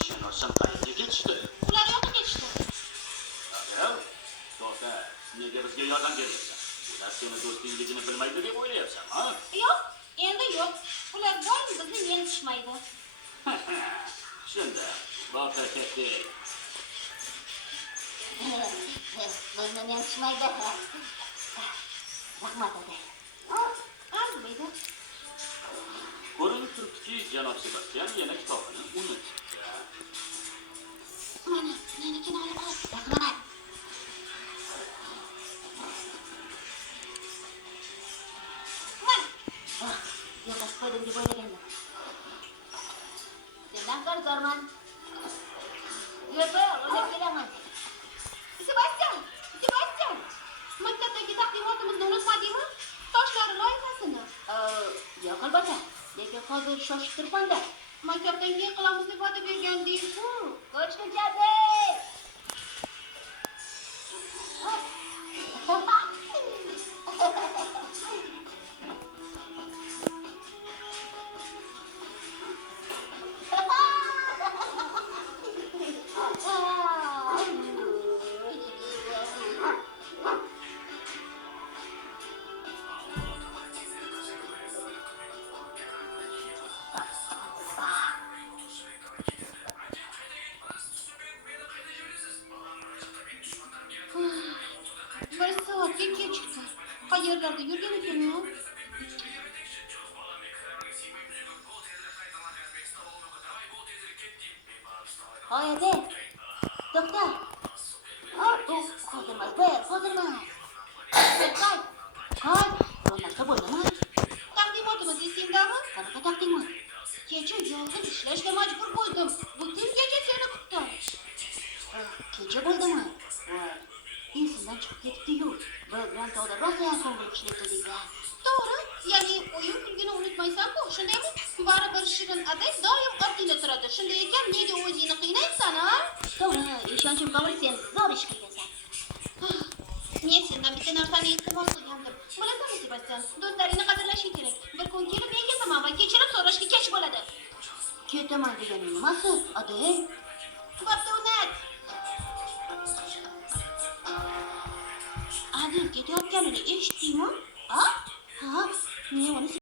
Shinosan qayerga ketishdi? Ular yoqqa ketishdi. Agar to'xta, nega bizga yordam beryapsan? Ular seni do'stingligini bilmaydi deb o'ylayapsanmi? Yo'q, endi yo'q. Ular doim bizni menishmaydi. Shunda, boqa ketdik. Bizni menishmaydi. Rahmat aka. Arzimaydi. Ko'rinib turibdiki, janob Sebastian yana kitobini unutibdi. Mana, menikini olib ol. Rahmat. Yo'qotib qo'ydim deb o'ylagandim. Sendan qarzdorman. Yo'q, o'ylab kelaman. Sebastian! Maktabdagi taqdimotimizni unutmadingmi? Toshlari loyihasini. Yo'q, albatta. Lekin hozir shoshib turibman-da. Maktabdan keyin qilamiz deb va'da bergandingiz-ku. Ko'chkichadi. Bir soatga kechikdi. Qayerlarda yurgan ekanman? Qo'yadi. To'xta. Qoldirmas. Qo'y. Bunaqa bo'ldimi? Taqdimotimiz esingdami? Qanaqa taqdimot? Kecha yolg'iz ishlashga majbur bo'ldim. Butun kecha seni kutdim. Kecha bo'ldimi? Esimdan chiqib ketibdi-yu. Biz bilan tog'da rosa ko'ngil ishlatdik-da. To'g'ri, ya'ni o'yin kulgini unutmaysan-ku, shundaymi? Baribir shirin adak doim ortingda turadi. Shunday ekan, nega o'zingni qiynaysan, ha? To'g'ri, ishonchim komil, sen zo'r ish qilgansan. Men sendan bitta narsani iltimos qilgandim. Bilasanmi, Sebastian, do'stlaringni qadrlashing kerak. Bir kun kelib men ketaman va kechirim so'rashga kech bo'ladi. Ketaman deganing nimasi? Aday. Bo'pti, unat. Adil ketayotganini eshitdingmi? Ha? Men uni